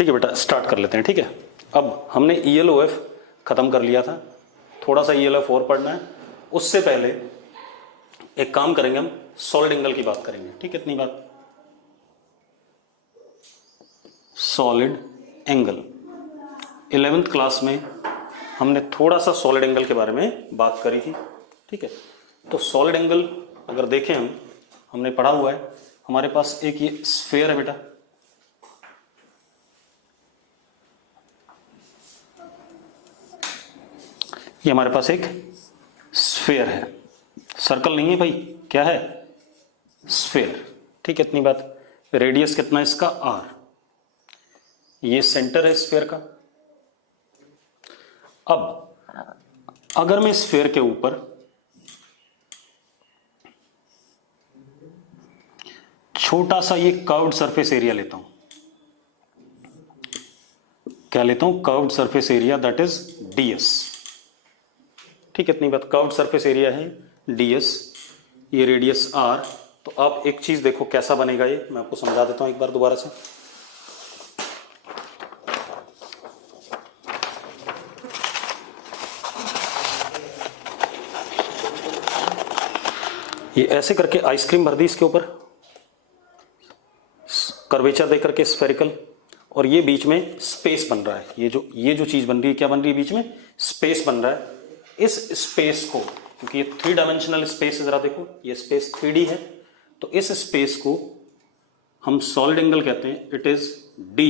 ठीक है बेटा, स्टार्ट कर लेते हैं। ठीक है, अब हमने ELOF खत्म कर लिया था, थोड़ा सा ELF और पढ़ना है। उससे पहले एक काम करेंगे, हम सॉलिड एंगल की बात करेंगे। ठीक है, इतनी बात। सॉलिड एंगल 11th क्लास में हमने थोड़ा सा सॉलिड एंगल के बारे में बात करी थी। ठीक है, तो सॉलिड एंगल अगर देखें हमने पढ़ा हुआ है, हमारे पास एक ये स्फीयर है बेटा, ये हमारे पास एक स्फीयर है, सर्कल नहीं है भाई, क्या है? स्फीयर। ठीक है, इतनी बात। रेडियस कितना है इसका? R। ये सेंटर है स्फीयर का। अब अगर मैं स्फीयर के ऊपर छोटा सा ये कर्व्ड सरफेस एरिया लेता हूं, क्या लेता हूं? Curved surface area, that is DS। ठीक है, इतनी बात। कर्व्ड सरफेस एरिया है DS, ये रेडियस R। तो आप एक चीज देखो कैसा बनेगा, ये मैं आपको समझा देता हूं एक बार दोबारा से। ये ऐसे करके आइसक्रीम भर दी इसके ऊपर, कर्वेचर देकर के स्फेरिकल, और ये बीच में स्पेस बन रहा है। ये जो चीज बन रही है, क्या बन रही है? बीच में स्पेस बन रहा है। इस स्पेस को, क्योंकि ये 3 डायमेंशनल स्पेस है, जरा देखो ये स्पेस 3D है, तो इस स्पेस को हम सॉलिड एंगल कहते हैं। It is D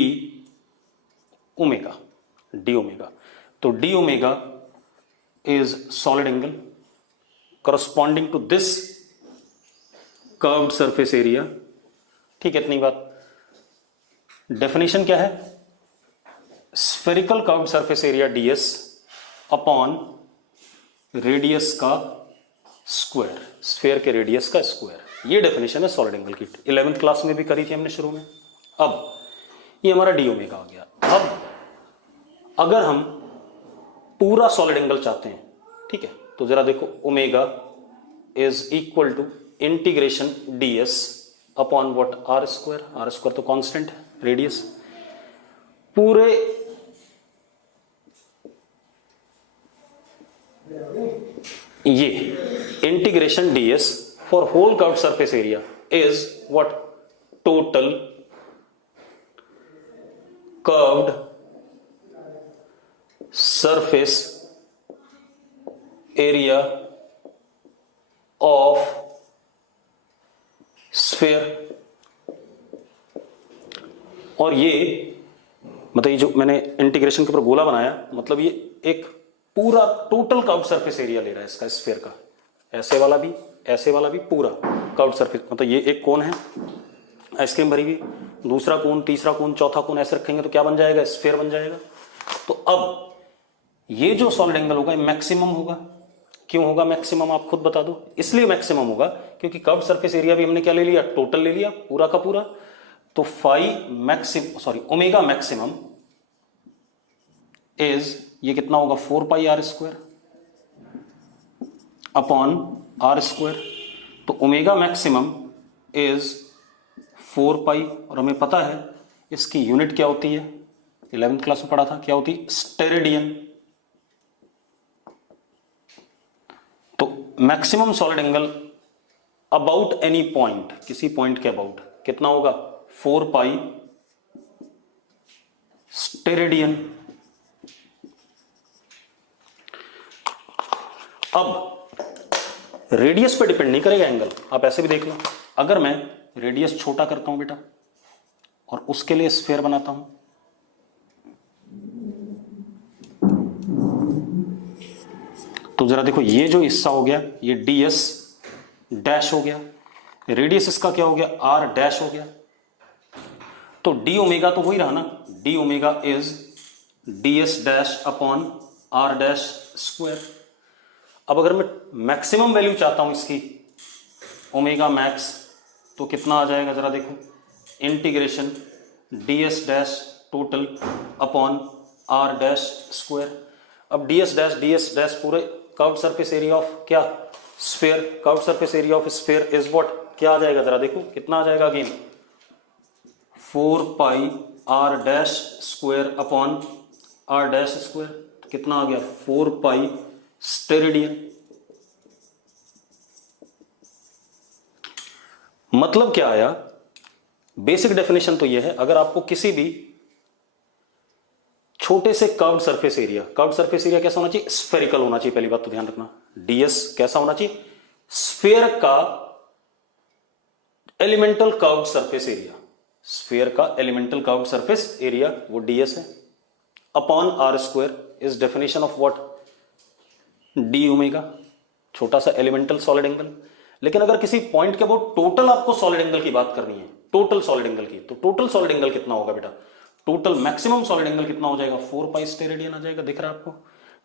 omega, D omega. तो D omega is solid angle corresponding to this curved surface area. ठीक है, इतनी बात। डेफिनेशन क्या है? Spherical curved surface area DS upon radius का स्क्वायर, स्फीयर के रेडियस का स्क्वायर। ये डेफिनेशन है सॉलिड एंगल की, 11th क्लास में भी करी थी हमने शुरू में। अब ये हमारा D ओमेगा आ गया। अब अगर हम पूरा सॉलिड एंगल चाहते हैं, ठीक है, तो जरा देखो, omega is equal to integration DS upon what? R square. R square तो कांस्टेंट है, रेडियस पूरे ये integration DS for whole curved surface area is what? Total curved surface area of sphere. और ये मतलब ये जो मैंने इंटीग्रेशन के ऊपर गोला बनाया, मतलब ये एक पूरा टोटल कर्व्ड सरफेस एरिया ले रहा है इसका, स्फीयर का। ऐसे वाला भी, ऐसे वाला भी, पूरा कर्व्ड सरफेस। मतलब ये एक कोन है, आइसक्रीम भरी हुई, दूसरा कोन, तीसरा कोन, चौथा कोन, ऐसे रखेंगे तो क्या बन जाएगा? स्फीयर बन जाएगा। तो अब ये जो सॉलिड एंगल होगा मैक्सिमम होगा। क्यों होगा मैक्सिमम? आप खुद बता दो। इसलिए मैक्सिमम होगा क्योंकि कर्व्ड सरफेस एरिया भी हमने क्या ले लिया? टोटल ले लिया, पूरा का पूरा। तो ओमेगा मैक्सिमम इज, ये कितना होगा? 4 पाई R square upon R square. तो ओमेगा मैक्सिमम इज 4 पाई, और हमें पता है इसकी यूनिट क्या होती है, 11th क्लास में पढ़ा था, क्या होती? स्टेरेडियन। तो maximum solid angle about any point, किसी पॉइंट के अबाउट कितना होगा? 4 पाई स्टेरेडियन। अब रेडियस पे डिपेंड नहीं करेगा एंगल, आप ऐसे भी देख लो। अगर मैं रेडियस छोटा करता हूं बेटा और उसके लिए स्फीयर बनाता हूं, तो जरा देखो, ये जो हिस्सा हो गया ये DS डैश हो गया, रेडियस इसका क्या हो गया? R डैश हो गया। तो D ओमेगा तो वही रहा ना, D omega is DS dash upon R dash square. अब अगर मैं मैक्सिमम वैल्यू चाहता हूं इसकी, ओमेगा मैक्स, तो कितना आ जाएगा? जरा देखो, integration DS dash total upon R dash square. अब DS डैश पूरे कर्व्ड सरफेस एरिया ऑफ क्या? Sphere. Curved surface area of sphere is what? क्या आ जाएगा? जरा देखो कितना आ जाएगा? Again 4 pi R dash square upon R dash square, कितना आ गया 4 पाई स्टेरेडियन। मतलब क्या आया, बेसिक डेफिनेशन तो यह है, अगर आपको किसी भी छोटे से curved surface area, curved surface area कैसा होना चाहिए, स्फेरिकल होना चाहिए, पहली बात तो ध्यान रखना। डीएस कैसा होना चाहिए, स्फीयर का elemental curved surface area, sphere का एलिमेंटल कर्व्ड सरफेस एरिया वो डीएस है, upon are square is definition of what, D omega, छोटा सा एलिमेंटल सॉलिड एंगल। लेकिन अगर किसी पॉइंट के अबाउट टोटल आपको सॉलिड एंगल की बात करनी है, टोटल सॉलिड एंगल की, तो टोटल सॉलिड एंगल कितना होगा बेटा, टोटल मैक्सिमम सॉलिड एंगल कितना हो जाएगा, 4 पाई स्टेरेडियन आ जाएगा, दिख रहा है आपको।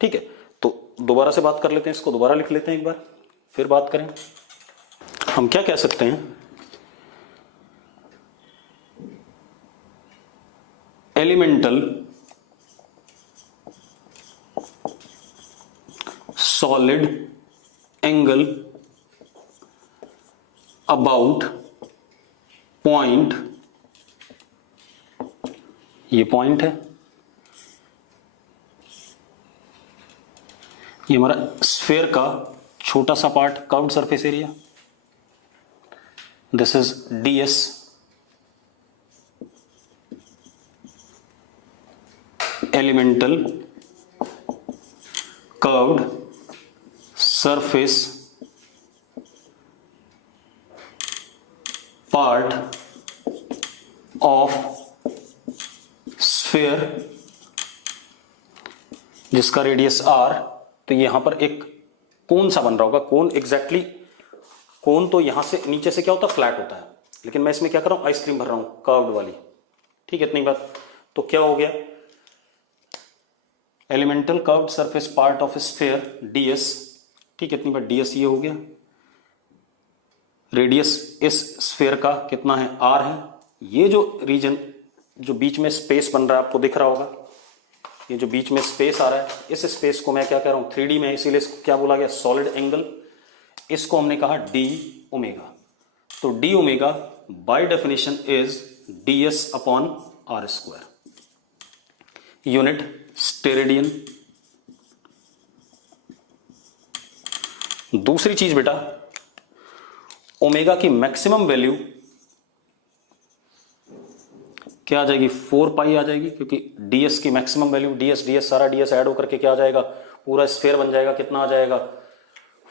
ठीक है, तो दोबारा से बात कर लेते हैं, इसको दोबारा लिख लेते हैं एक बार, फिर बात करें। हम क्या कह सकते हैं, elemental solid angle about point, ये पॉइंट है, ये हमारा स्फीयर का छोटा सा part curved surface area, this is DS, elemental curved surface part of sphere जिसका रेडियस आर। तो यहां पर एक कोन सा बन रहा होगा, कोन एग्जैक्टली कोन तो यहां से नीचे से क्या होता है, फ्लैट होता है, लेकिन मैं इसमें क्या कर रहा हूं, आइसक्रीम भर रहा हूं कर्व्ड वाली। ठीक है, इतनी बात। तो क्या हो गया, elemental curved surface part of sphere DS, ठीक है, इतनी बात, डीएस ये हो गया, रेडियस इस स्फीयर का कितना है, आर है। ये जो रीजन जो बीच में स्पेस बन रहा है आपको दिख रहा होगा, ये जो बीच में स्पेस आ रहा है, इस स्पेस को मैं क्या कह रहा हूं, 3D में, इसीलिए इसको क्या बोला गया, सॉलिड एंगल। इसको हमने कहा डी ओमेगा। तो D omega by definition is DS upon are square, unit steradian. दूसरी चीज बेटा, ओमेगा की मैक्सिमम वैल्यू क्या आ जाएगी, 4 पाई आ जाएगी, क्योंकि डीएस की मैक्सिमम वैल्यू, डीएस डीएस सारा डीएस ऐड होकर के क्या आ जाएगा, पूरा स्फीयर बन जाएगा, कितना आ जाएगा,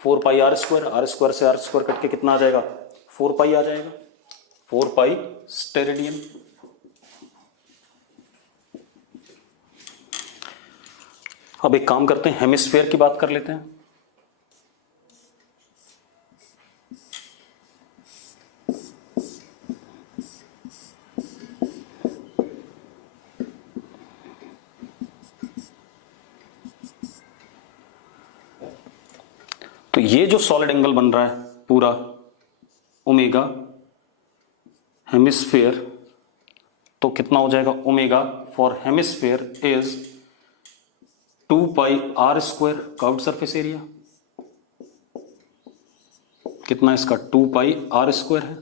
4 pi are square, r square से आर स्क्वायर कट के कितना आ जाएगा, 4 पाई आ जाएगा, 4 पाई स्टेरेडियन। अब एक काम करते हैं, हेमिस्फीयर की बात कर लेते हैं। तो ये जो सॉलिड एंगल बन रहा है पूरा ओमेगा हेमिस्फीयर, तो कितना हो जाएगा, omega for hemisphere is 2 pi are square curved surface area, कितना इसका 2 पाई आर स्क्वायर है,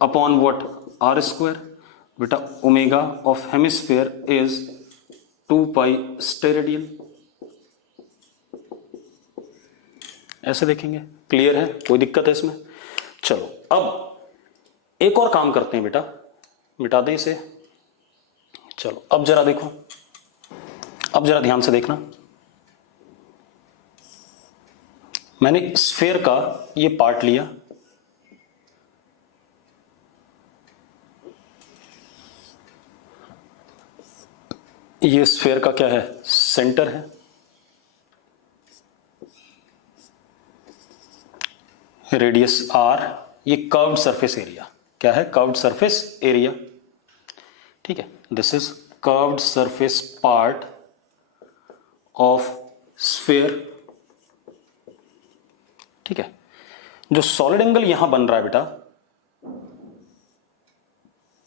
अपॉन व्हाट, आर स्क्वायर। बेटा omega of hemisphere is 2 pi steradian. ऐसे देखेंगे, क्लियर है, कोई दिक्कत है इसमें। चलो अब एक और काम करते हैं बेटा, मिटा दें इसे। चलो अब जरा देखो, अब जरा ध्यान से देखना, मैंने स्फीयर का ये पार्ट लिया, ये स्फीयर का क्या है, सेंटर है, रेडियस आर, ये कर्व्ड सरफेस एरिया क्या है, कर्व्ड सरफेस एरिया। ठीक है, this is curved surface part of sphere. ठीक है, जो सॉलिड एंगल यहां बन रहा है बेटा,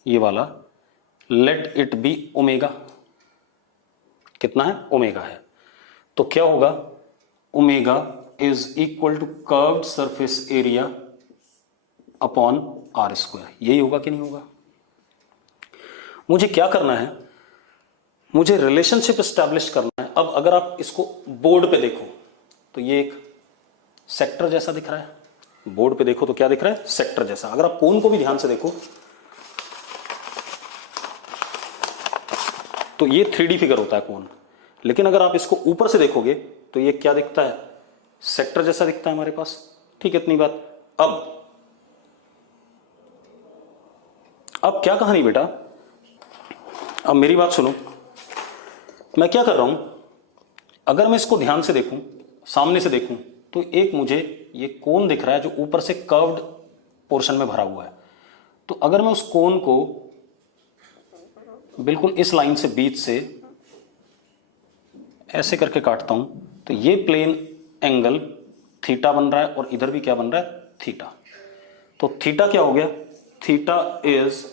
ये वाला, लेट इट बी ओमेगा, कितना है, ओमेगा है। तो क्या होगा, omega is equal to curved surface area upon are square, यही होगा कि नहीं होगा। मुझे क्या करना है, मुझे रिलेशनशिप स्टैब्लिश करना है। अब अगर आप इसको बोर्ड पे देखो तो ये एक सेक्टर जैसा दिख रहा है, बोर्ड पे देखो तो क्या दिख रहा है, सेक्टर जैसा। अगर आप कोन को भी ध्यान से देखो तो ये 3D फिगर होता है कोन, लेकिन अगर आप इसको ऊपर से देखोगे तो ये क्या दिखता है, सेक्टर जैसा दिखता है हमारे पास। ठीक है, इतनी बात। अब क्या कहानी बेटा, अब मेरी बात सुनो, मैं क्या कर रहा हूं, अगर मैं इसको ध्यान से देखूं, सामने से देखूं, तो एक मुझे ये कोन दिख रहा है जो ऊपर से कर्व्ड पोर्शन में भरा हुआ है। तो अगर मैं उस कोन को बिल्कुल इस लाइन से बीच से ऐसे करके काटता हूं तो ये प्लेन एंगल थीटा बन रहा है और इधर भी क्या बन रहा है, थीटा। तो थीटा क्या हो गया, theta is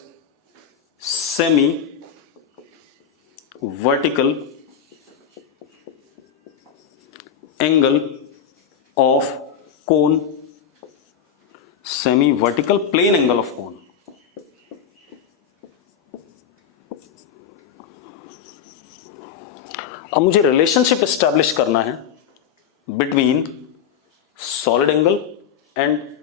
semi vertical angle of cone, semi vertical plane angle of cone. अब मुझे रिलेशनशिप एस्टैब्लिश करना है between solid angle and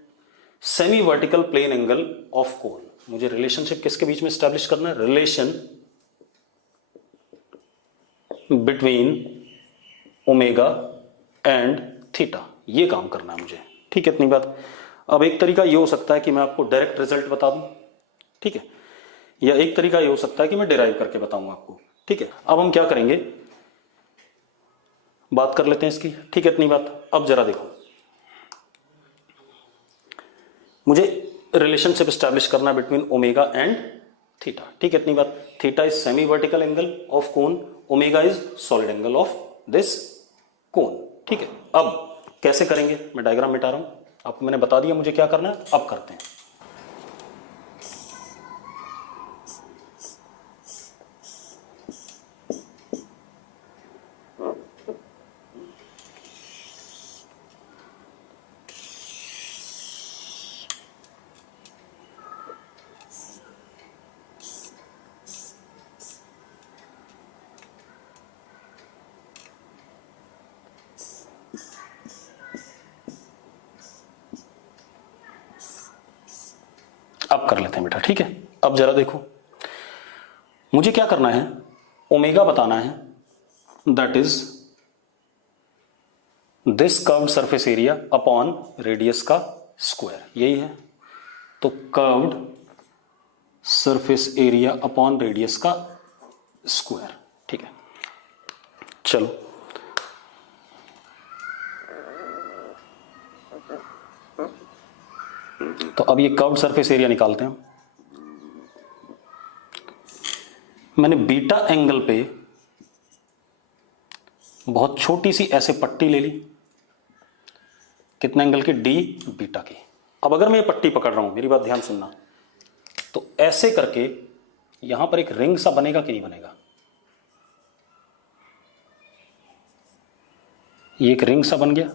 semi vertical plane angle of cone. मुझे रिलेशनशिप किसके बीच में एस्टैब्लिश करना है, relation between omega and theta, ये काम करना है मुझे। ठीक है, इतनी बात। अब एक तरीका ये हो सकता है कि मैं आपको डायरेक्ट रिजल्ट बता दूं, ठीक है, या एक तरीका ये हो सकता है कि मैं डिराइव करके बताऊं आपको। ठीक है, अब हम क्या करेंगे, बात कर लेते हैं इसकी। ठीक है, इतनी बात। अब जरा देखो, मुझे रिलेशनशिप एस्टैब्लिश करना बिटवीन ओमेगा एंड थीटा। ठीक है, इतनी बात। Theta is semi vertical angle of cone, omega is solid angle of this cone. ठीक है, अब कैसे करेंगे, मैं डायग्राम मिटा रहा हूं, आपको मैंने बता दिया मुझे क्या करना है, अब करते हैं। अब कर लेते हैं बेटा। ठीक है, अब जरा देखो, मुझे क्या करना है, ओमेगा बताना है, that is this curved surface area upon radius का स्क्वायर, यही है। तो curved surface area upon radius का स्क्वायर। ठीक है, चलो तो अब ये कर्व्ड सरफेस एरिया निकालते हैं। मैंने बीटा एंगल पे बहुत छोटी सी ऐसे पट्टी ले ली, कितने एंगल की, डी बीटा की। अब अगर मैं ये पट्टी पकड़ रहा हूं, मेरी बात ध्यान सुनना, तो ऐसे करके यहां पर एक रिंग सा बनेगा कि नहीं बनेगा, ये एक रिंग सा बन गया,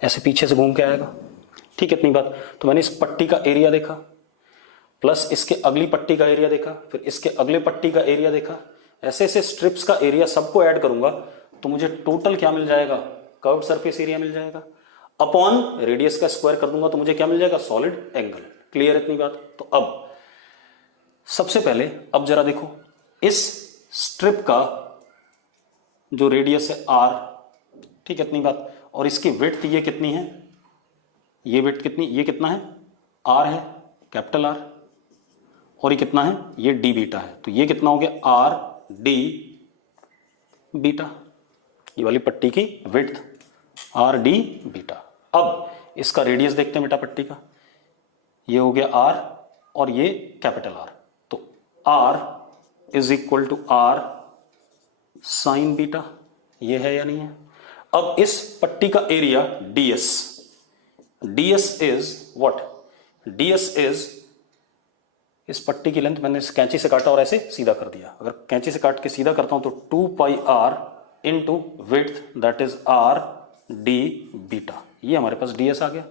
ऐसे पीछे से घूम के आएगा। ठीक है, इतनी बात। तो मैंने इस पट्टी का एरिया देखा, प्लस इसके अगली पट्टी का एरिया देखा, फिर इसके अगले पट्टी का एरिया देखा, ऐसे ऐसे स्ट्रिप्स का एरिया सबको ऐड करूंगा तो मुझे टोटल क्या मिल जाएगा, कर्व्ड सरफेस एरिया मिल जाएगा। अपॉन रेडियस का स्क्वायर कर दूंगा तो मुझे क्या मिल जाएगा, सॉलिड एंगल। क्लियर इतनी बात। तो अब सबसे पहले अब जरा देखो, इस स्ट्रिप का जो रेडियस है आर, ठीक है, इतनी बात, और इसकी विड्थ ये कितनी है, ये विड्थ कितनी, ये कितना है, आर है, कैपिटल आर, और ये कितना है, ये डी बीटा है। तो ये कितना हो गया, आर डी बीटा, ये वाली पट्टी की विड्थ आर डी बीटा। अब इसका रेडियस देखते हैं बेटा पट्टी का, ये हो गया आर और ये कैपिटल आर। तो R is equal to R sine beta, ये है या नहीं है। अब इस पट्टी का area ds, ds is what, ds is, इस पट्टी की लेंथ मैंने इस कैंची से काटा और ऐसे सीधा कर दिया। अगर कैंची से काट के सीधा करता हूं तो 2 pi r into width that is r d beta, ये हमारे पास ds आ गया।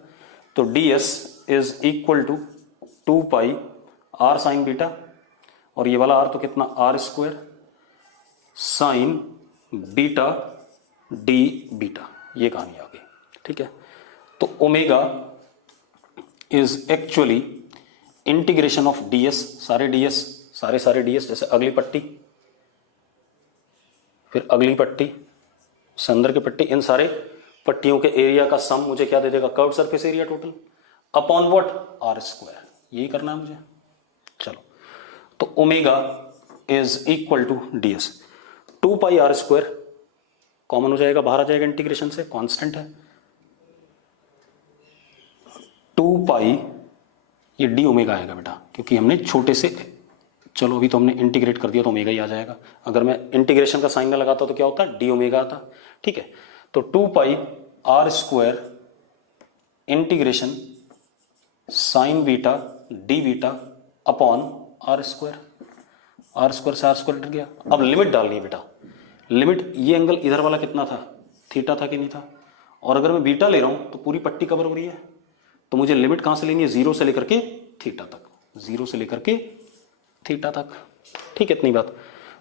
तो ds is equal to 2 pi r sine beta और ये वाला आर तो कितना, R square sine beta D beta, ये कहानी आ गई। ठीक है, तो omega is actually integration of DS, सारे डीएस, सारे डीएस, जैसे अगली पट्टी, फिर अगली पट्टी, उससे अंदर की पट्टी, इन सारे पट्टियों के एरिया का सम मुझे क्या दे देगा, curve surface area total upon what, R square. यही करना है मुझे। चलो, तो omega is equal to DS, 2 pi are square common हो जाएगा, बाहर आ जाएगा इंटीग्रेशन से, कांस्टेंट है 2 पाई, ये डी ओमेगा आएगा बेटा, क्योंकि हमने छोटे से, चलो अभी तो हमने इंटीग्रेट कर दिया तो ओमेगा ही आ जाएगा। अगर मैं इंटीग्रेशन का साइन ना लगाता तो क्या होता, डी ओमेगा आता। ठीक है, तो 2 pi are square integration sine beta D beta upon are square, r square से आर स्क्वायर कट गया। अब लिमिट डालनी है बेटा, लिमिट, ये एंगल इधर वाला कितना था, थीटा था कि नहीं था, और अगर मैं बीटा ले रहा हूं तो पूरी पट्टी कवर हो रही है, तो मुझे लिमिट कहां से लेनी है, 0 से लेकर के थीटा तक, 0 से लेकर के थीटा तक। ठीक है, इतनी बात।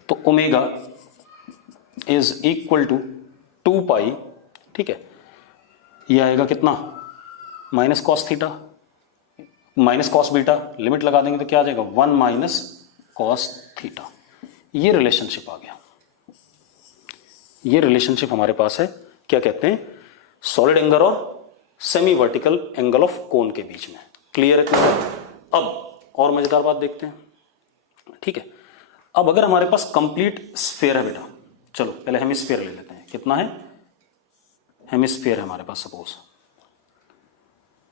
तो ओमेगा इज इक्वल टू 2 पाई, ठीक है, ये आएगा कितना, minus cos theta minus cos beta, limit लगा देंगे तो क्या आ जाएगा, 1 माइनस कॉस थीटा। ये रिलेशनशिप आ गया, ये रिलेशनशिप हमारे पास है, क्या कहते हैं, सॉलिड एंगल और सेमी वर्टिकल एंगल ऑफ कोन के बीच में। क्लियर है, क्लियर। अब और मजेदार बात देखते हैं। ठीक है, अब अगर हमारे पास कंप्लीट स्फीयर है बेटा, चलो पहले हेमिस्फीयर ले लेते हैं, कितना है, हेमिस्फीयर है हमारे पास सपोज,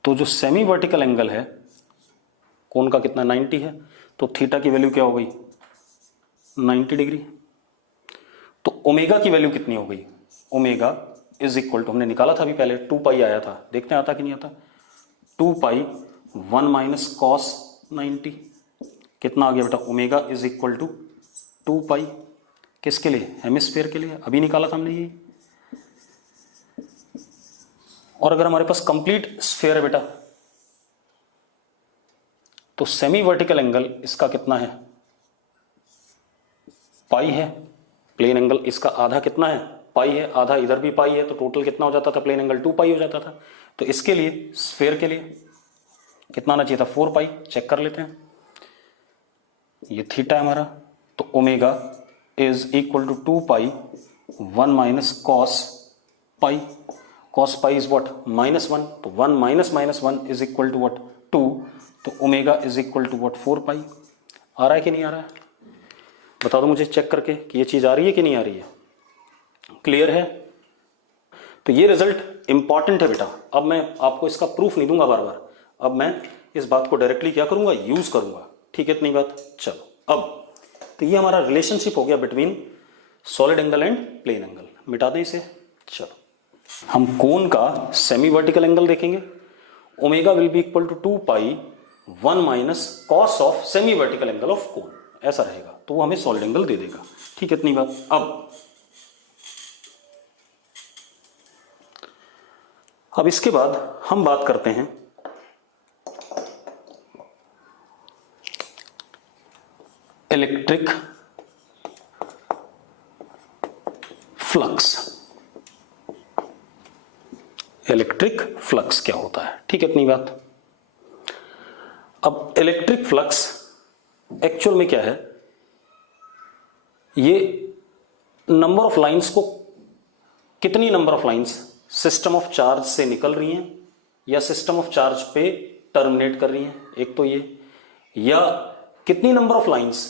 तो जो सेमी वर्टिकल एंगल है कोन का कितना, 90 है, तो थीटा की वैल्यू क्या हो गई, 90 डिग्री। तो ओमेगा की वैल्यू कितनी हो गई, ओमेगा इज इक्वल टू, हमने निकाला था अभी पहले, 2 पाई आया था, देखते हैं आता कि नहीं आता, 2 पाई 1 माइनस कॉस 90, कितना आ गया बेटा, ओमेगा इज इक्वल टू 2 पाई, किसके लिए, हेमिस्फीयर के लिए, अभी निकाला था हमने ये। और अगर हमारे पास कंप्लीट स्फीयर है बेटा, तो सेमी वर्टिकल एंगल इसका कितना है, पाई है, प्लेन एंगल इसका आधा कितना है, पाई है, आधा इधर भी पाई है, तो टोटल कितना हो जाता था, प्लेन एंगल 2 पाई हो जाता था। तो इसके लिए स्फीयर के लिए कितना आना चाहिए था, 4 पाई, चेक कर लेते हैं, ये थीटा है हमारा, तो omega is equal to 2 pi 1 minus cos pi, cos pi is what, -1, तो 1 minus -1 is equal to what, 2, तो omega is equal to what, 4 pi. आ रहा है कि नहीं आ रहा है, बता दो मुझे चेक करके कि ये चीज आ रही है कि नहीं आ रही है, क्लियर है। तो ये रिजल्ट इंपॉर्टेंट है बेटा। अब मैं आपको इसका प्रूफ नहीं दूंगा बार बार, अब मैं इस बात को डायरेक्टली क्या करूंगा, यूज करूंगा। ठीक है, इतनी बात। चलो, अब तो ये हमारा रिलेशनशिप हो गया between solid angle and plane angle, मिटा दें इसे। चलो, हम कोन का सेमी वर्टिकल एंगल देखेंगे, omega will be equal to 2 pi 1 minus cos of semi vertical angle of cone, ऐसा रहेगा, तो वो हमें सॉलिड एंगल दे देगा। ठीक है, इतनी बात। अब इसके बाद हम बात करते हैं इलेक्ट्रिक फ्लक्स। इलेक्ट्रिक फ्लक्स क्या होता है, ठीक है, इतनी बात। अब इलेक्ट्रिक फ्लक्स एक्चुअल में क्या है, ये नंबर ऑफ लाइंस को, कितनी number of lines system of charge से निकल रही हैं या सिस्टम ऑफ चार्ज पे टर्मिनेट कर रही हैं, एक तो ये, या कितनी नंबर ऑफ लाइंस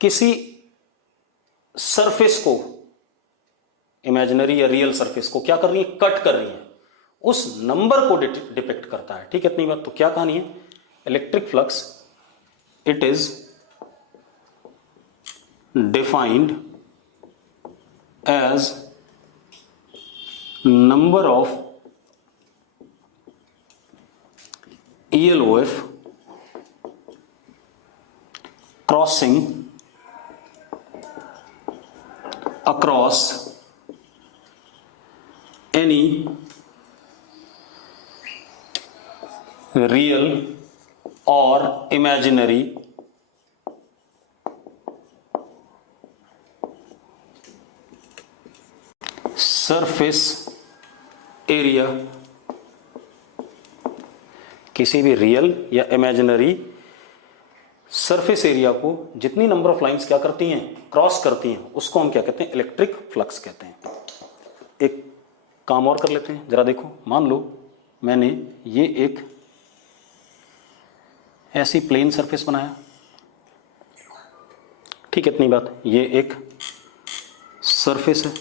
किसी सरफेस को, इमेजिनरी या रियल सरफेस को क्या कर रही है, कट कर रही है, उस नंबर को डिपेक्ट करता है। ठीक है, इतनी बात। तो क्या कहानी है, electric flux it is defined as number of ELOF crossing across any real or imaginary surface area किसी भी रियल या इमेजिनरी सरफेस एरिया को जितनी नंबर ऑफ लाइंस क्या करती हैं, क्रॉस करती हैं, उसको हम क्या कहते हैं, इलेक्ट्रिक फ्लक्स कहते हैं। एक काम और कर लेते हैं, जरा देखो, मान लो मैंने ये एक ऐसी प्लेन सरफेस बनाया, ठीक है, इतनी बात, ये एक सरफेस है,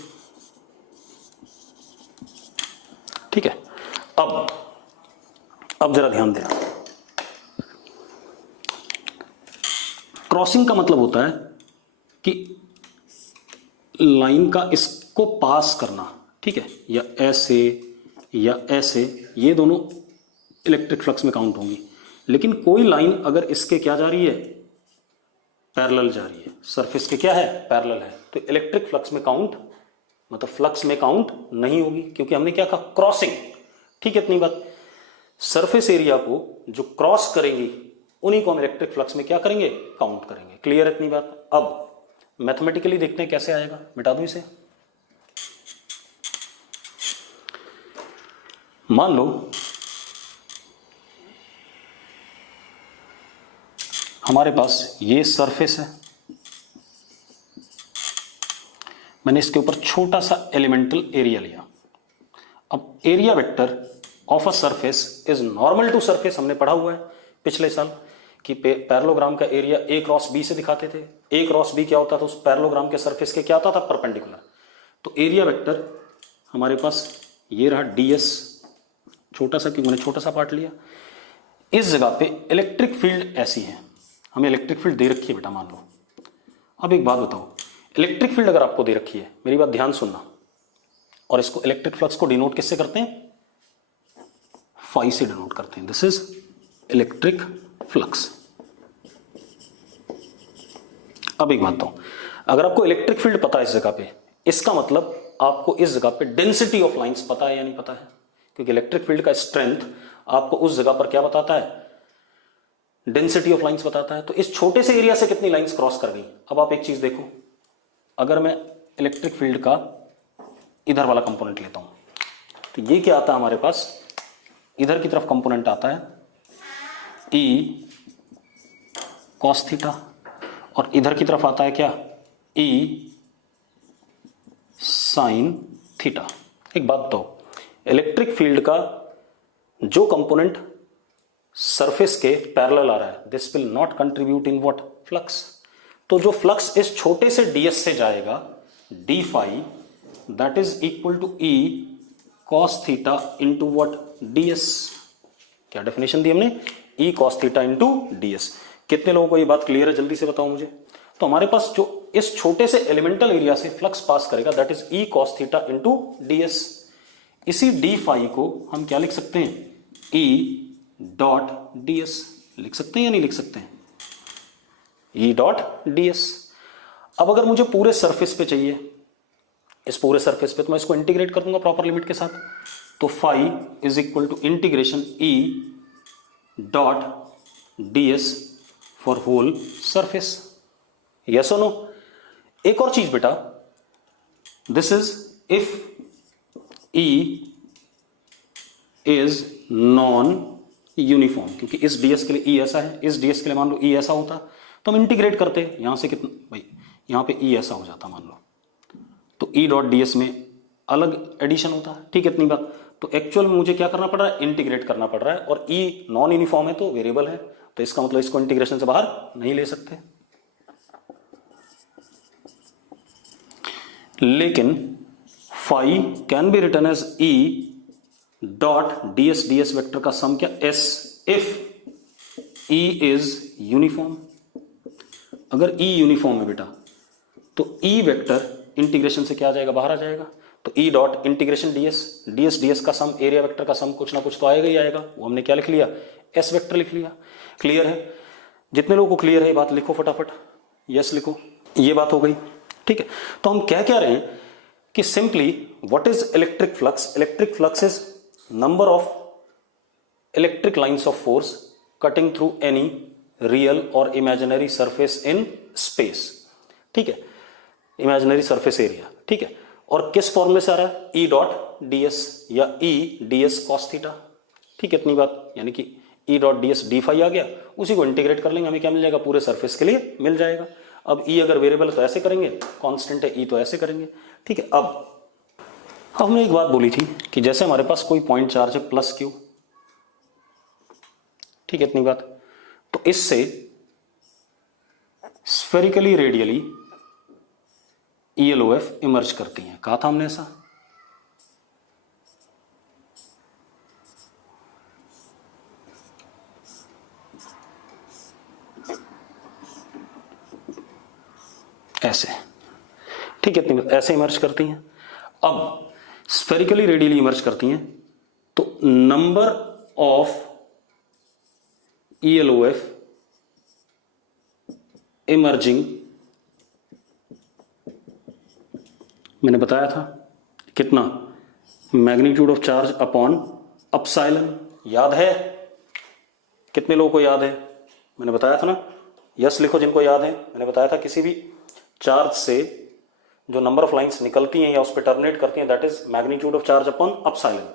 ठीक है। अब जरा ध्यान देना, क्रॉसिंग का मतलब होता है कि लाइन का इसको पास करना, ठीक है, या ऐसे या ऐसे, ये दोनों इलेक्ट्रिक फ्लक्स में काउंट होंगी। लेकिन कोई लाइन अगर इसके क्या जा रही है, पैरेलल जा रही है, सरफेस के क्या है, पैरेलल है, तो इलेक्ट्रिक फ्लक्स में काउंट, मतलब फ्लक्स में काउंट नहीं होगी, क्योंकि हमने क्या कहा, क्रॉसिंग, ठीक है, इतनी बात। सरफेस एरिया को जो क्रॉस करेंगी उन्हीं को हम इलेक्ट्रिक फ्लक्स में क्या करेंगे, काउंट करेंगे। क्लियर है इतनी बात। अब मैथमेटिकली देखते हैं कैसे आएगा, मिटा दूं इसे। मान लो हमारे पास ये सरफेस है, मैंने इसके ऊपर छोटा सा एलिमेंटल एरिया लिया। अब area vector of a surface is normal to surface, हमने पढ़ा हुआ है पिछले साल कि पैरेललोग्राम का एरिया ए क्रॉस बी से दिखाते थे। ए क्रॉस बी क्या होता था, उस पैरेललोग्राम के सरफेस के क्या होता था, परपेंडिकुलर। तो एरिया वेक्टर हमारे पास ये रहा ds, छोटा सा, क्योंकि मैंने छोटा सा पार्ट लिया। इस जगह पे इलेक्ट्रिक फील्ड ऐसी है, हमें इलेक्ट्रिक फील्ड दे रखी है बेटा, मान लो। अब एक बात बताओ, इलेक्ट्रिक फील्ड अगर आपको दे रखी है, मेरी बात ध्यान सुनना, और इसको इलेक्ट्रिक फ्लक्स को डिनोट किससे करते हैं, फाई से डिनोट करते हैं। This is electric flux. अब एक बात बताओ, अगर आपको इलेक्ट्रिक फील्ड पता है इस जगह पे, इसका मतलब आपको इस जगह पे डेंसिटी ऑफ लाइंस पता है या नहीं पता है, क्योंकि इलेक्ट्रिक फील्ड का स्ट्रेंथ आपको उस जगह पर क्या बताता है, डेंसिटी ऑफ लाइंस बताता है। तो इस छोटे से एरिया से कितनी लाइंस क्रॉस कर गई। अब आप एक चीज देखो, अगर मैं इलेक्ट्रिक फील्ड का इधर वाला कंपोनेंट लेता हूं, तो ये क्या आता है हमारे पास, इधर की तरफ कंपोनेंट आता है ई कॉस थीटा, और इधर की तरफ आता है क्या, ई साइन थीटा। एक बात तो, इलेक्ट्रिक फील्ड का जो कंपोनेंट सरफेस के पैरेलल आ रहा है, this will not contribute in what, flux. तो जो फ्लक्स इस छोटे से ds से जाएगा, D phi, that is equal to E cos theta into what, ds। क्या डेफिनेशन दी हमने, E cos theta into ds। कितने लोगों को ये बात क्लियर है, जल्दी से बताओ मुझे। तो हमारे पास जो इस छोटे से एलिमेंटल एरिया से फ्लक्स पास करेगा, that is E cos theta into ds। इसी डी फाई को हम क्या लिख सकते हैं, ई डॉट ds लिख सकते हैं या नहीं लिख सकते हैं, ई डॉट ds। अब अगर मुझे पूरे सरफेस पे चाहिए, इस पूरे सरफेस पे, तो मैं इसको इंटीग्रेट कर दूंगा प्रॉपर लिमिट के साथ। तो phi is equal to integration E dot ds for whole surface. Yes और नो। एक और चीज बेटा, this is if E is non uniform, क्योंकि इस ds के लिए ई ऐसा है, इस ds के लिए मान लो ई ऐसा होता, तो हम इंटीग्रेट करते, यहां से कितना भाई, यहां पे ई ऐसा हो जाता मान लो, तो ई डॉट ds में अलग एडिशन होता है, ठीक है, इतनी बात। तो एक्चुअल में मुझे क्या करना पड़ रहा है, इंटीग्रेट करना पड़ रहा है, और ई नॉन यूनिफॉर्म है तो वेरिएबल है, तो इसका मतलब इसको इंटीग्रेशन से बाहर नहीं ले सकते। लेकिन phi can be written as E dot ds vector का सम क्या, s, if e is uniform. अगर e यूनिफॉर्म है बेटा, तो e वेक्टर इंटीग्रेशन से क्या आ जाएगा, बाहर आ जाएगा। तो e डॉट इंटीग्रेशन ds का सम, एरिया वेक्टर का सम, कुछ ना कुछ तो आएगा ही आएगा। वो हमने क्या लिख लिया, s वेक्टर लिख लिया। क्लियर है, जितने लोगों को क्लियर है ये बात लिखो फटाफट, यस लिखो, ये बात हो गई, ठीक है। तो हम क्या कह रहे हैं कि simply what is electric flux, electric flux is number of electric lines of force cutting through any real or imaginary surface in space, ठीक है, imaginary surface area, ठीक है। और किस फॉर्मूले से आ रहा है, ई डॉट डी एस या E d s cos theta. ठीक है, इतनी बात, यानी कि E dot d s d phi आ गया, उसी को इंटीग्रेट कर लेंगे, हमें क्या मिल जाएगा, पूरे सरफेस के लिए मिल जाएगा। अब ई अगर वेरिएबल है तो ऐसे करेंगे, कांस्टेंट है ई तो ऐसे करेंगे। ठीक है, अब हमने एक बात बोली थी कि जैसे हमारे पास कोई पॉइंट चार्ज है प्लस क्यू, ठीक है, इतनी बात, तो इससे स्फेरिकली रेडियली ELOF इमर्ज करती हैं। कहा था हमने ऐसा, ऐसे, ठीक है, इतनी बात, ऐसे इमर्ज करती हैं। अब स्फेरिकली रेडियली इमर्ज करती हैं तो नंबर ऑफ ELOF इमर्जिंग, मैंने बताया था कितना, magnitude of charge upon epsilon, याद है? कितने लोगों को याद है? मैंने बताया था ना, यस लिखो जिनको याद है। मैंने बताया था किसी भी चार्ज से जो नंबर ऑफ लाइंस निकलती हैं या उस पर टर्मिनेट करती हैं, that is magnitude of charge upon epsilon.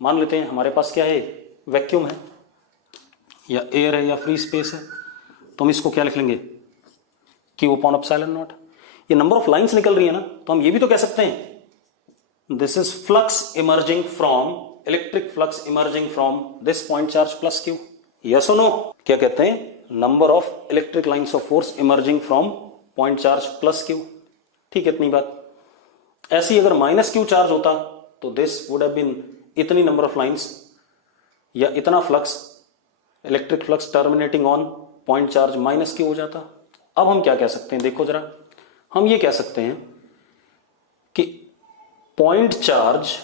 मान लेते हैं हमारे पास क्या है, वैक्यूम है या एयर है या फ्री स्पेस है, तो हम इसको क्या लिख लेंगे, क्यू अपॉन अपसाइलन नॉट। ये नंबर ऑफ लाइंस निकल रही है ना, तो हम ये भी तो कह सकते हैं this is flux emerging from, electric flux emerging from this point charge plus Q, yes और नो? क्या कहते हैं, number of electric lines of force emerging from point charge plus Q. ठीक है, इतनी बात। ऐसी अगर माइनस क्यू चार्ज होता तो दिस वुड हैव बीन इतनी नंबर ऑफ लाइंस या इतना flux, electric flux terminating on point charge minus Q हो जाता। अब हम क्या कह सकते हैं, देखो जरा, हम ये कह सकते हैं कि point charge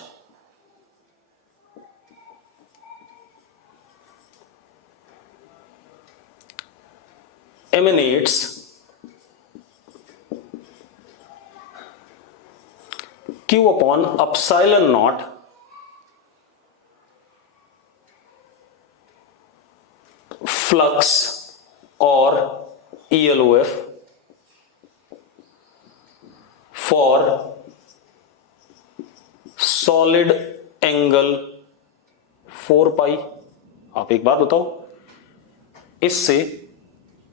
emanates Q upon epsilon naught flux or ELOF for solid angle 4 पाई। आप एक बात बताओ, इससे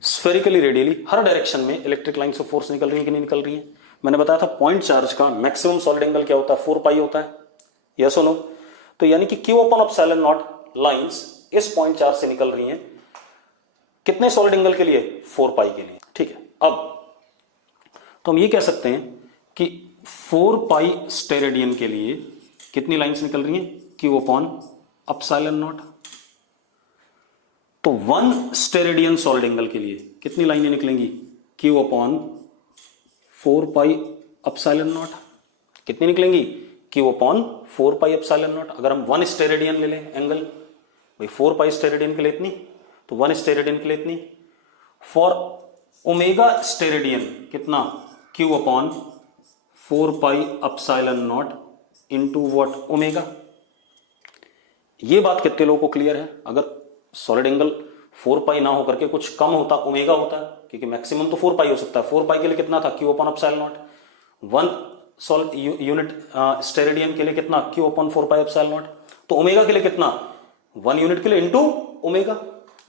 स्फेरिकली रेडियली हर डायरेक्शन में इलेक्ट्रिक लाइंस ऑफ फोर्स निकल रही है कि नहीं निकल रही है? मैंने बताया था पॉइंट चार्ज का मैक्सिमम सॉलिड एंगल क्या होता है, 4 पाई होता है, यस और नो? तो यानी कि Q upon epsilon not lines इस पॉइंट चार्ज से निकल रही हैं कितने सॉलिड एंगल के लिए, 4 पाई के लिए। ठीक है, अब तो हम ये कह सकते हैं कि 4 पाई स्टेरेडियन के लिए कितनी लाइंस निकल रही हैं, क्यू अपॉन एप्सिलॉन नॉट। तो 1 स्टेरेडियन सॉलिड एंगल के लिए कितनी लाइनें निकलेंगी, Q upon 4 pi epsilon not. कितनी निकलेंगी, Q upon 4 pi epsilon not. अगर हम 1 स्टेरेडियन ले लें एंगल, भाई 4 पाई स्टेरेडियन के लिए इतनी, तो 1 स्टेरेडियन के लिए इतनी। फॉर ओमेगा स्टेरेडियन कितना, Q upon 4 pi epsilon not into what, omega. ये बात कितने लोगों को क्लियर है? अगर सॉलिड एंगल 4 पाई ना होकर के कुछ कम होता, ओमेगा होता है, क्योंकि मैक्सिमम तो 4 पाई हो सकता है। 4 पाई के लिए कितना था, Q upon epsilon not. 1 solid unit steradian के लिए कितना, Q upon 4 pi epsilon not. तो ओमेगा के लिए कितना, 1 यूनिट के लिए इनटू ओमेगा।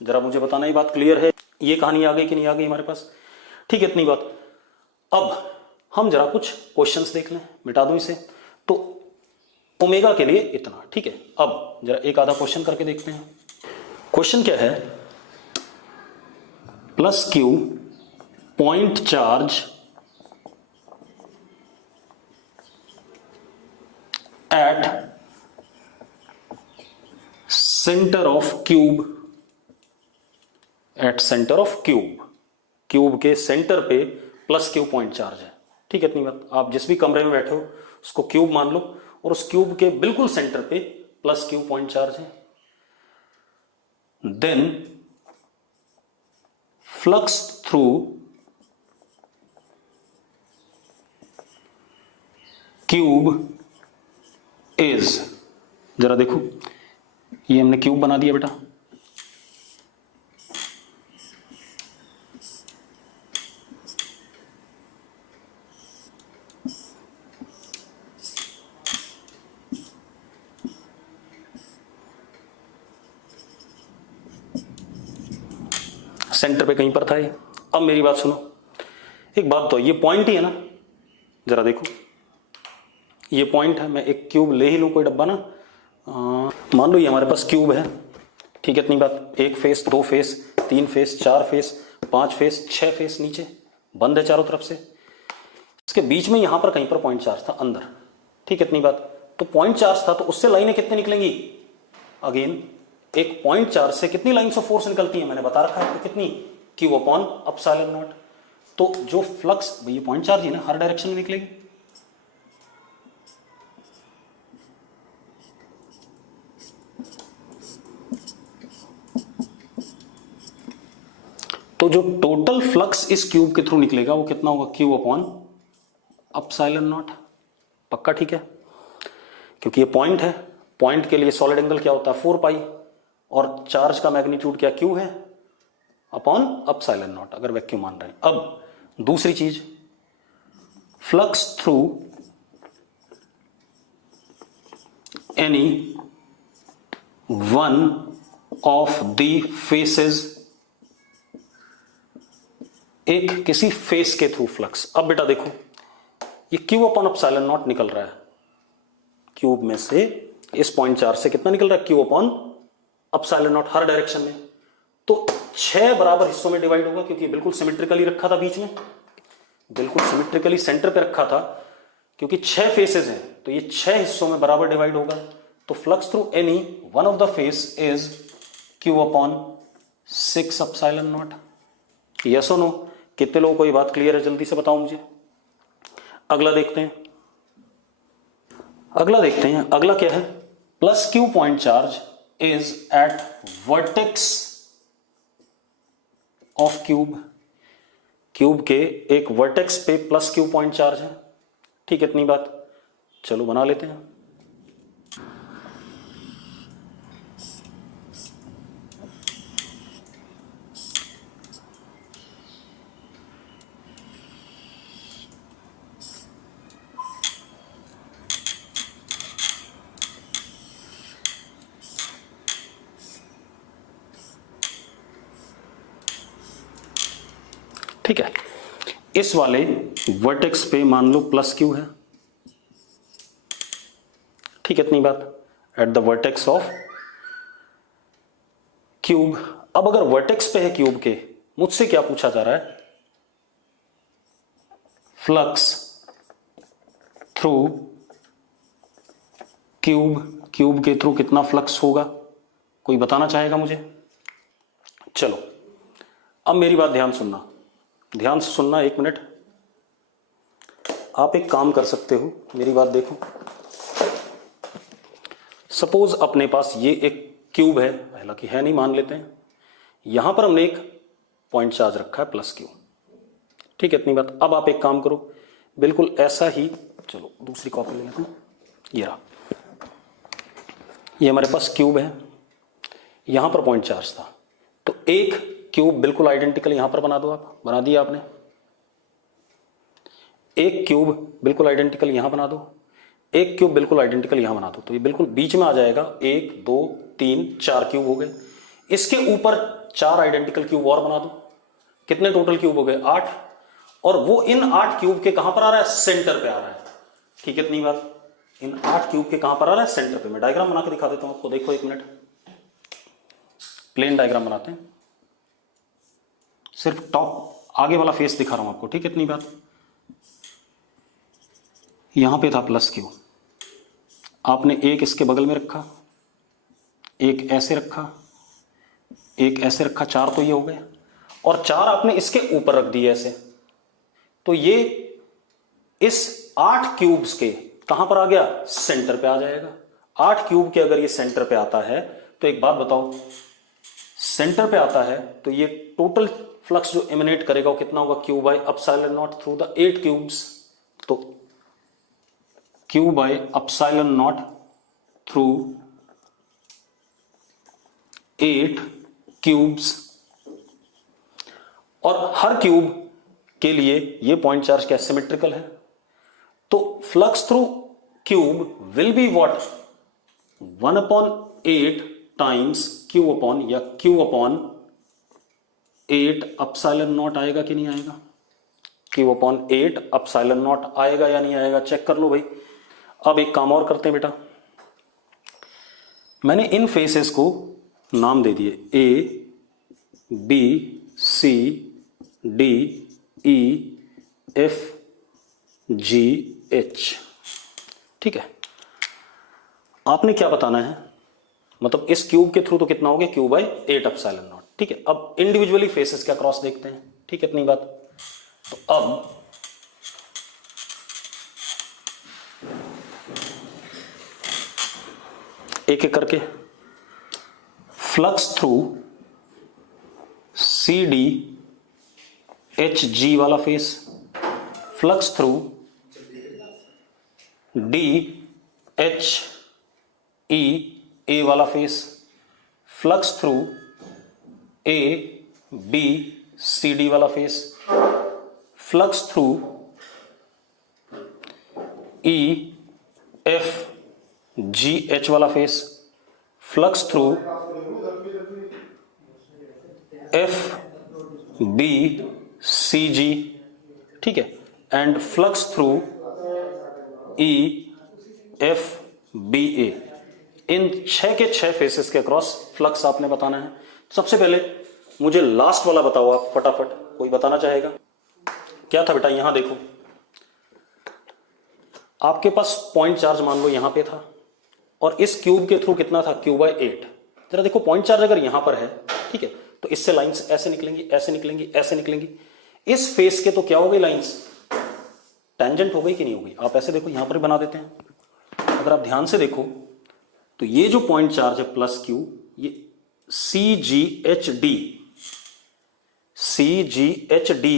जरा मुझे बताना, ये बात क्लियर है? ये कहानी आ गई कि नहीं आ गई हमारे पास? ठीक है, इतनी बात। अब हम जरा कुछ क्वेश्चंस देख लें, मिटा दूं इसे। तो ओमेगा के लिए इतना, ठीक है। अब जरा एक आधा क्वेश्चन करके देखते हैं। क्वेश्चन क्या है, plus Q point charge at centre of cube, at centre of cube, cube के सेंटर पे प्लस क्यू पॉइंट चार्ज है। ठीक है, इतनी बात। आप जिस भी कमरे में बैठे हो उसको क्यूब मान लो, और उस क्यूब के बिल्कुल सेंटर पे प्लस क्यू पॉइंट चार्ज है। then flux through cube is, जरा देखो, ये हमने क्यूब बना दिया बेटा, सेंटर पे कहीं पर था ये। अब मेरी बात सुनो, एक बात तो ये पॉइंट ही है ना, जरा देखो ये पॉइंट है, मैं एक क्यूब ले ही लूं कोई डब्बा ना, मान लो ये हमारे पास क्यूब है, ठीक है, इतनी बात, 1 face 2 face 3 face 4 face 5 face 6 face, नीचे बंद है चारों तरफ से, इसके बीच में यहां पर कहीं पर पॉइंट चार्ज था अंदर, ठीक है, इतनी बात। तो पॉइंट चार्ज था तो उससे लाइनें कितनी निकलेंगी, अगेन एक पॉइंट चार्ज से कितनी लाइन्स ऑफ फोर्स निकलती है मैंने बता रखा है, तो कितनी, Q अपॉन एप्सिलॉन नॉट। तो जो फ्लक्स, ये पॉइंट चार्ज है ना, हर डायरेक्शन में निकलेगी, तो जो टोटल फ्लक्स इस क्यूब के थ्रू निकलेगा वो कितना होगा, Q अपॉन एप्सिलॉन नॉट। पक्का, ठीक है, क्योंकि ये पॉइंट है, पॉइंट के लिए सॉलिड एंगल क्या होता है 4 पाई, और चार्ज का मैग्नीट्यूड क्या Q है अपॉन एप्सिलॉन नॉट, अगर वैक्यूम मान रहे हैं। अब दूसरी चीज, flux through any one of the faces, एक किसी फेस के थ्रू फ्लक्स। अब बेटा देखो ये Q अपॉन एप्सिलॉन नॉट निकल रहा है क्यूब में से, इस पॉइंट चार्ज से कितना निकल रहा है Q upon epsilon not her direction में, तो 6 बराबर हिस्सों में डिवाइड होगा, क्योंकि बिल्कुल सिमेट्रिकली रखा था बीच में, बिल्कुल सिमेट्रिकली सेंटर पे रखा था, क्योंकि 6 फेसेस हैं तो ये 6 हिस्सों में बराबर डिवाइड होगा। तो flux through any one of the face is Q upon 6 epsilon not. Yes और नो, कितने लोगों को ये बात क्लियर है, जल्दी से बताओ मुझे। अगला देखते हैं, अगला क्या है, plus Q point charge is eight vertex of cube, cube के एक वर्टेक्स पे प्लस Q पॉइंट चार्ज है, ठीक है, इतनी बात। चलो बना लेते हैं। ठीक है, इस वाले वर्टेक्स पे मान लो प्लस Q है, ठीक है, इतनी बात, at the vertex of cube. अब अगर वर्टेक्स पे है क्यूब के, मुझसे क्या पूछा जा रहा है, फ्लक्स थ्रू क्यूब, क्यूब के थ्रू कितना फ्लक्स होगा, कोई बताना चाहेगा मुझे। चलो अब मेरी बात ध्यान सुनना, ध्यान से सुनना, 1 मिनट। आप एक काम कर सकते हो, मेरी बात देखो, सपोज अपने पास ये एक क्यूब है, हालांकि है नहीं, मान लेते हैं, यहां पर हमने एक पॉइंट चार्ज रखा है प्लस Q, ठीक है, इतनी बात। अब आप एक काम करो, बिल्कुल ऐसा ही, चलो दूसरी कॉपी ले लेते हैं, ये रहा, ये हमारे पास क्यूब है, यहां पर पॉइंट चार्ज था, तो एक क्यूब बिल्कुल आइडेंटिकल यहां पर बना दो, आप बना दिया आपने, एक क्यूब बिल्कुल आइडेंटिकल यहां बना दो, एक क्यूब बिल्कुल आइडेंटिकल यहां बना दो, तो ये बिल्कुल बीच में आ जाएगा, 1 2 3 4 क्यूब हो गए। इसके ऊपर 4 आइडेंटिकल क्यूब और बना दो, कितने टोटल क्यूब हो गए 8, और वो इन 8 क्यूब के कहां पर आ रहा है, सेंटर पे आ रहा है, ठीक है, इतनी बात। इन 8 क्यूब के कहां पर आ रहा है, सेंटर पे। मैं डायग्राम बना के दिखा देता हूं आपको, देखो 1 मिनट, प्लेन डायग्राम बनाते हैं, सिर्फ टॉप आगे वाला फेस दिखा रहा हूं आपको, ठीक है, इतनी बात। यहां पे था प्लस Q, आपने एक इसके बगल में रखा, एक ऐसे रखा, एक ऐसे रखा, 4 तो ये हो गए, और 4 आपने इसके ऊपर रख दिए ऐसे, तो ये इस 8 क्यूब्स के कहां पर आ गया, सेंटर पे आ जाएगा। 8 क्यूब के अगर ये सेंटर पे आता है तो एक बात बताओ, सेंटर पे आता है तो ये टोटल फ्लक्स जो एमिनेट करेगा वो कितना होगा, Q by epsilon not through the 8 cubes, तो Q by epsilon not through 8 cubes, और हर क्यूब के लिए ये पॉइंट चार्ज क्या सिमेट्रिकल है, तो flux through cube will be what, 1/8 times Q upon, या Q अपॉन 8 अपसाइलन नॉट आएगा कि नहीं आएगा? क्यू अपॉन 8 अपसाइलन नॉट आएगा या नहीं आएगा? चेक कर लो भाई। अब एक काम और करते हैं बेटा, मैंने इन फेसेस को नाम दे दिए A B C D E F G H. ठीक है, आपने क्या बताना है, मतलब इस क्यूब के थ्रू तो कितना हो गया, क्यू बाई 8 अपसाइलन नॉट। ठीक है, अब इंडिविजुअली फेसेस का क्रॉस देखते हैं। ठीक है, इतनी बात। तो अब एक एक करके flux through C D H G वाला face, flux through D H E A वाला face, flux through A B C D वाला face, flux through E F G H वाला face, flux through F B C G. ठीक है, and flux through E F B A. इन 6 के 6 faces के across flux आपने बताना है। सबसे पहले मुझे लास्ट वाला बताओ आप फटाफट, कोई बताना चाहेगा? क्या था बेटा? यहां देखो, आपके पास पॉइंट चार्ज मान लो यहां पे था और इस क्यूब के थ्रू कितना था, क्यू बाई 8। जरा देखो, पॉइंट चार्ज अगर यहां पर है, ठीक है, तो इससे लाइंस ऐसे निकलेंगी, ऐसे निकलेंगी, ऐसे निकलेंगी। इस फेस के तो क्या हो गई, लाइंस टेंजेंट हो गई कि नहीं हो गई? आप ऐसे देखो, यहां पर भी बना देते हैं। अगर आप ध्यान से देखो तो ये जो पॉइंट चार्ज है प्लस क्यू, ये सी जी एच डी, सी जी एच डी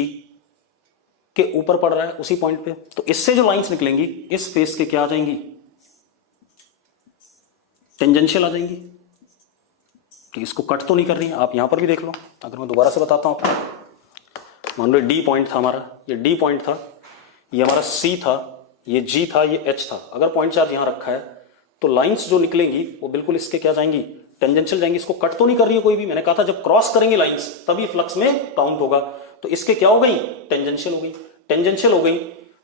के ऊपर पड़ रहा है उसी पॉइंट पे। तो इससे जो लाइंस निकलेंगी इस फेस के क्या आ जाएंगी, टेंजेंशियल आ जाएंगी। तो इसको कट तो नहीं कर रही है। आप यहां पर भी देख लो, अगर मैं दोबारा से बताता हूं आपको। मान लो डी पॉइंट था हमारा, ये डी पॉइंट था, ये हमारा सी था, ये जी था, ये एच था। अगर पॉइंट चार्ज यहां रखा है तो लाइंस जो निकलेंगी वो बिल्कुल इसके क्या जाएंगी, टेंजेंशियल जाएंगी। इसको कट तो नहीं कर रही है कोई भी। मैंने कहा था जब क्रॉस करेंगे लाइंस तभी फ्लक्स में काउंट होगा। तो इसके क्या हो गई, टेंजेंशियल हो गई। टेंजेंशियल हो गई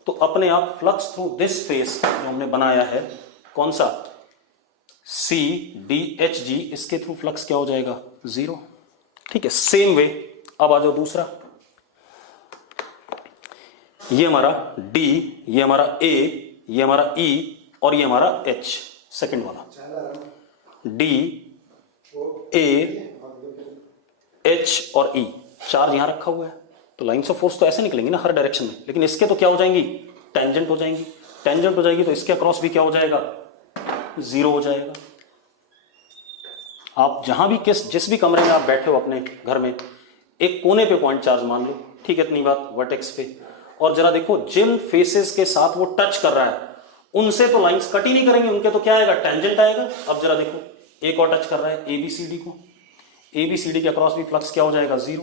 तो अपने आप फ्लक्स थ्रू दिस फेस जो हमने बनाया है, कौन सा, सी डी एच जी, इसके थ्रू फ्लक्स क्या हो जाएगा, 0। ठीक है, सेम वे अब आ जाओ दूसरा। ये हमारा D, ये हमारा A, ये हमारा E और ये हमारा H, सेकंड वाला। D, A, H और E, चार्ज यहां रखा हुआ है। तो लाइंस ऑफ फोर्स तो ऐसे निकलेंगी ना हर डायरेक्शन में, लेकिन इसके तो क्या हो जाएंगी, टेंजेंट हो जाएंगी। टेंजेंट हो जाएगी तो इसके अक्रॉस भी क्या हो जाएगा, 0 हो जाएगा। आप जहां भी जिस भी कमरे में आप बैठे हो अपने घर में, एक कोने पे पॉइंट चार्ज मान लो, ठीक है, इतनी बात, वर्टेक्स पे। और जरा देखो जिन फेसेस के साथ वो टच कर रहा है उनसे तो लाइंस कट ही नहीं करेंगे, उनके तो क्या आएगा, टेंजेंट आएगा। अब जरा देखो, एक और टच कर रहा है एबीसीडी को, एबीसीडी के अक्रॉस भी फ्लक्स क्या हो जाएगा, 0।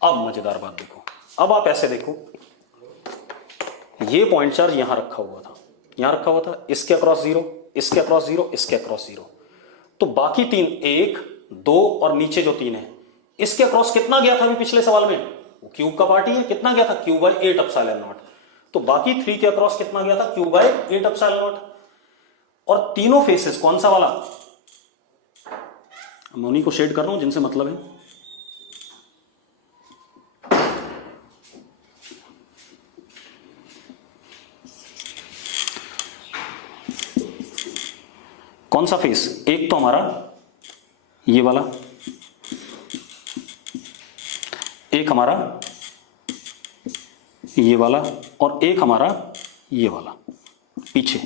अब मजेदार बात देखो, अब आप ऐसे देखो, ये पॉइंट चार्ज यहां रखा हुआ था, यहां रखा हुआ था, इसके अक्रॉस 0, इसके अक्रॉस 0, इसके अक्रॉस 0। तो बाकी 3, 1, 2 और नीचे जो 3 है, इसके अक्रॉस कितना गया था अभी पिछले सवाल में, वो क्यूब का पार्ट ही है, कितना गया था, क्यू बाई 8 अपसाइलन नॉट। तो बाकी 3 के अक्रॉस कितना गया था, क्यू बाई 8 अपसाइलन नॉट। और तीनों फेसेस कौन सा वाला, मैं उन्हीं को शेड कर रहा हूं जिनसे मतलब है। कौन सा फेस, एक तो हमारा ये वाला, एक हमारा ये वाला और एक हमारा ये वाला पीछे।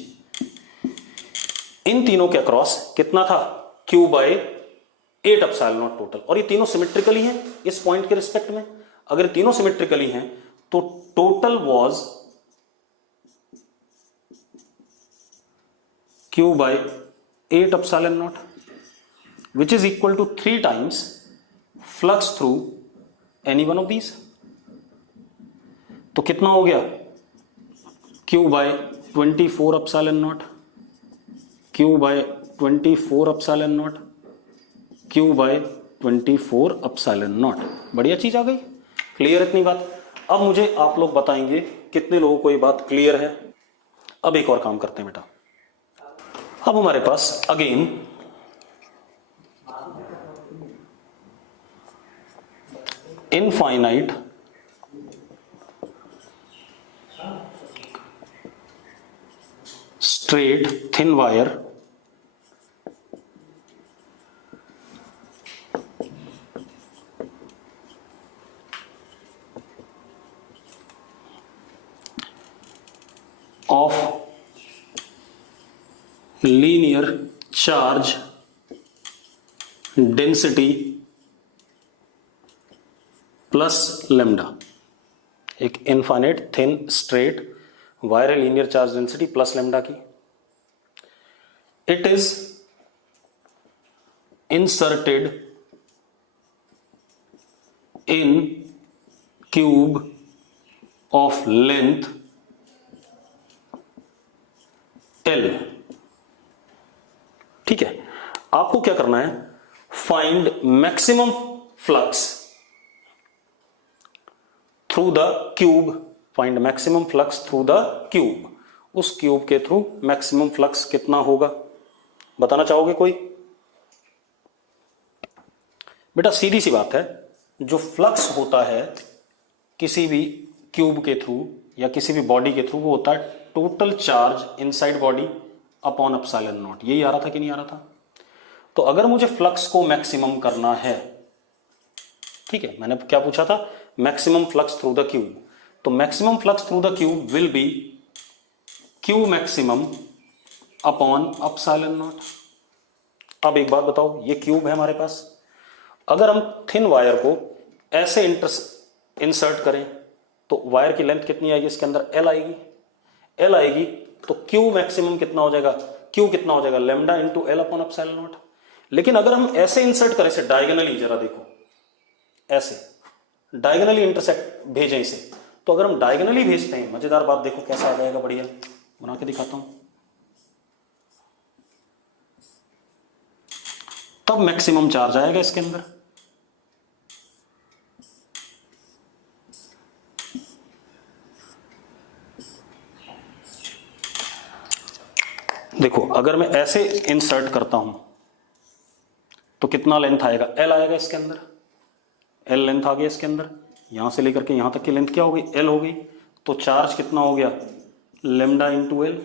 इन तीनों के अक्रॉस कितना था, Q by 8 epsilon not total. और ये तीनों सिमेट्रिकली हैं इस पॉइंट के रिस्पेक्ट में। अगर तीनों सिमेट्रिकली हैं तो total was Q by 8 epsilon naught, which is equal to 3 times flux through any one of these. तो कितना हो गया, Q by 24 epsilon naught, Q by 24 epsilon naught, Q by 24 epsilon naught. बढ़िया चीज आ गई। क्लियर इतनी बात? अब मुझे आप लोग बताएंगे कितने लोगों को ये बात क्लियर है। अब एक और काम करते हैं बेटा। अब हमारे पास again infinite straight thin wire of linear charge density plus lambda। एक इनफाइनाइट थिन स्ट्रेट वायर है linear charge density plus lambda की। It is inserted in cube of length L। ठीक है, आपको क्या करना है, find maximum flux through the cube. Find maximum flux through the cube. उस क्यूब के थ्रू मैक्सिमम फ्लक्स कितना होगा, बताना चाहोगे कोई? बेटा सीधी सी बात है, जो फ्लक्स होता है किसी भी क्यूब के थ्रू या किसी भी बॉडी के थ्रू, वो होता है total charge inside body upon epsilon not. यही आ रहा था कि नहीं आ रहा था? तो अगर मुझे फ्लक्स को मैक्सिमम करना है, ठीक है, मैंने क्या पूछा था, maximum flux through the cube. तो maximum flux through the cube will be q maximum upon epsilon naught. अब एक बात बताओ, ये क्यूब है हमारे पास, अगर हम थिन वायर को ऐसे इंसर्ट करें तो वायर की लेंथ कितनी आएगी, इसके अंदर एल आएगी। एल आएगी तो क्यू मैक्सिमम कितना हो जाएगा, क्यू कितना हो जाएगा, lambda into L upon epsilon not. लेकिन अगर हम ऐसे इंसर्ट करें, इसे डायगोनली, जरा देखो ऐसे डायगोनली इंटरसेक्ट भेजें इसे, तो अगर हम डायगोनली भेजते हैं, मजेदार बात देखो कैसा आ जाएगा, बढ़िया बना के दिखाता हूं। तब मैक्सिमम चार्ज आएगा इसके अंदर। देखो अगर मैं ऐसे इंसर्ट करता हूं तो कितना लेंथ आएगा, एल आएगा इसके अंदर। एल लेंथ आ गया इसके अंदर, यहां से लेकर के यहां तक की लेंथ क्या हो गई, एल हो गई। तो चार्ज कितना हो गया, लेमडा इंटू एल।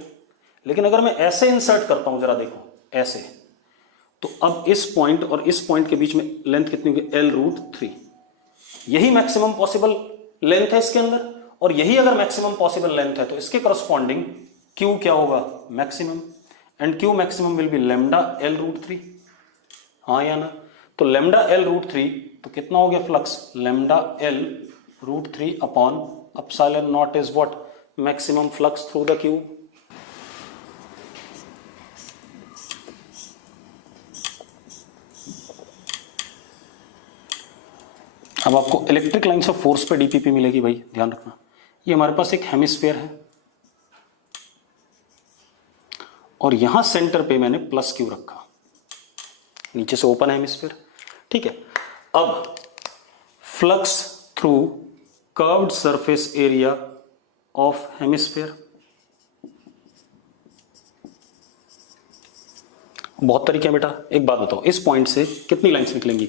लेकिन अगर मैं ऐसे इंसर्ट करता हूं, जरा देखो ऐसे, तो अब इस पॉइंट और इस पॉइंट के बीच में लेंथ कितनी होगी, एल रूट 3। यही मैक्सिमम पॉसिबल लेंथ है इसके अंदर, और यही अगर मैक्सिमम पॉसिबल लेंथ है तो इसके करस्पॉन्डिंग क्यू क्या होगा, maximum. And Q maximum will be lambda L root 3। हाँ या ना? तो लेमडा एल रूट 3, तो कितना हो गया flux, lambda L root 3 upon epsilon naught is what, maximum flux through the cube. अब आपको इलेक्ट्रिक लाइन्स ऑफ फोर्स पे डीपीपी मिलेगी भाई, ध्यान रखना। ये हमारे पास एक हेमिस्फीयर है और यहां सेंटर पे मैंने प्लस क्यू रखा, नीचे से ओपन है हेमिस्फीयर, ठीक है। अब flux through curved surface area of hemisphere, बहुत तरीके हैं बेटा। एक बात बताओ, इस पॉइंट से कितनी लाइंस निकलेंगी,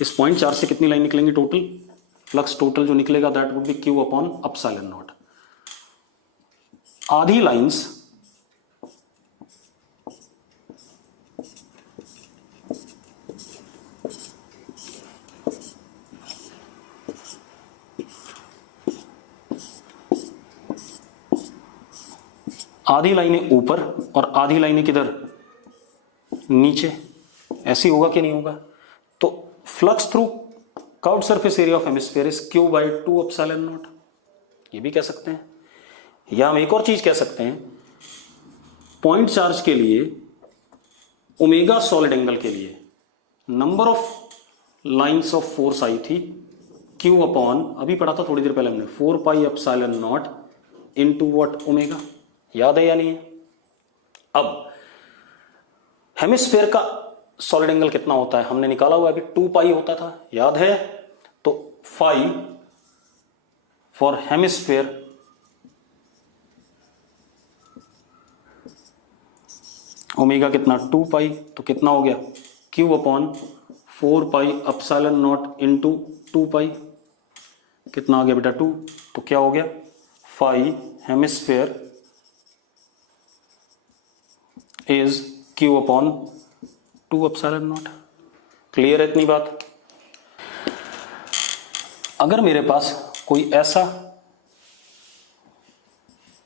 इस पॉइंट चार्ज से कितनी लाइन निकलेंगी टोटल, फ्लक्स टोटल जो निकलेगा that would be Q upon epsilon not. आधी लाइंस आधी लाइनें ऊपर और आधी लाइनें किधर, नीचे। ऐसी होगा कि नहीं होगा? तो flux through curved surface area of hemisphere is Q by 2 epsilon not, ये भी कह सकते हैं। या हम एक और चीज कह सकते हैं, पॉइंट चार्ज के लिए ओमेगा सॉलिड एंगल के लिए number of lines of force आई थी क्यू अपॉन, अभी पढ़ा था थोड़ी देर पहले हमने, 4 pi epsilon not into what, omega. याद है या नहीं है? अब हेमिस्फीयर का सॉलिड एंगल कितना होता है, हमने निकाला हुआ अभी 2 पाई होता था, याद है? तो फाई फॉर हेमिस्फेयर ओमेगा कितना 2 पाई, तो कितना हो गया Q upon 4 pi epsilon naught into 2 pi, कितना आ गया बेटा 2, तो क्या हो गया phi hemisphere is Q upon 2 epsilon naught. Clear है इतनी बात? अगर मेरे पास कोई ऐसा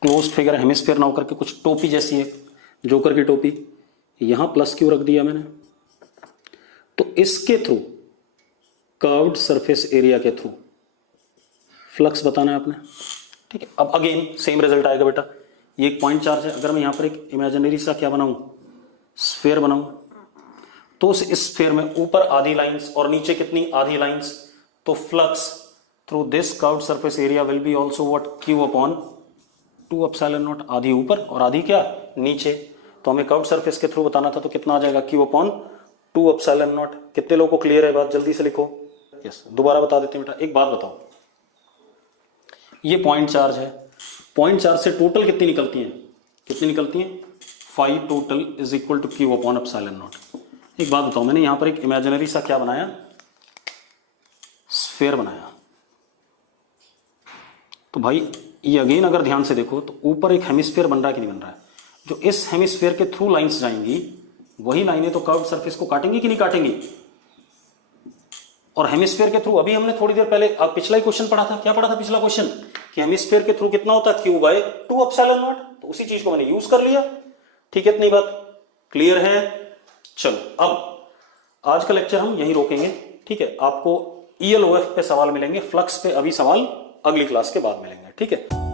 क्लोज्ड फिगर हेमिस्फेयर ना होकर के कुछ टोपी जैसी है, जोकर की टोपी, यहां प्लस क्यू रख दिया मैंने, तो इसके थ्रू कर्व्ड सरफेस एरिया के थ्रू फ्लक्स बताना है आपने। ठीक है, अब अगेन सेम रिजल्ट आएगा बेटा। ये एक पॉइंट चार्ज है, अगर मैं यहां पर एक इमेजिनरी सा क्या बनाऊं, स्फीयर बनाऊं, तो उस स्फीयर में ऊपर आधी लाइंस और नीचे कितनी आधी लाइंस, तो flux through this curved surface area will be also what Q upon 2 epsilon not, आधी ऊपर और आधी क्या नीचे। तो हमें कर्व्ड सरफेस के थ्रू बताना था, तो कितना आ जाएगा Q अपॉन 2 एप्सिलॉन नॉट। कितने लोगों को क्लियर है बात, जल्दी से लिखो। यस, दोबारा बता देते हैं बेटा। एक बात बताओ, ये पॉइंट चार्ज है, पॉइंट चार्ज से टोटल कितनी निकलती है, कितनी निकलती है, phi total is equal to Q upon epsilon naught. एक बात बताओ, मैंने यहां पर एक इमेजिनरी सा क्या बनाया, स्फीयर बनाया, तो भाई ये अगेन अगर ध्यान से देखो तो ऊपर एक हेमिस्फीयर बन रहा है कि नहीं बन रहा है, जो इस हेमिस्फीयर के थ्रू लाइंस जाएंगी वही लाइनें तो कर्व्ड सरफेस को काटेंगी कि नहीं काटेंगी। और हेमिस्फीयर के थ्रू अभी हमने थोड़ी देर पहले पिछला ही क्वेश्चन पढ़ा था, क्या पढ़ा था पिछला क्वेश्चन, कि हेमिस्फीयर के थ्रू कितना होता है Q बाय 2 एप्सिलॉन नॉट, तो उसी चीज को मैंने यूज कर लिया। ठीक है, इतनी बात क्लियर है। चलो अब आज का लेक्चर हम यहीं रोकेंगे। ठीक है, आपको ELOF पे सवाल मिलेंगे, फ्लक्स पे अभी सवाल अगली क्लास के बाद मिलेंगे। ठीक है।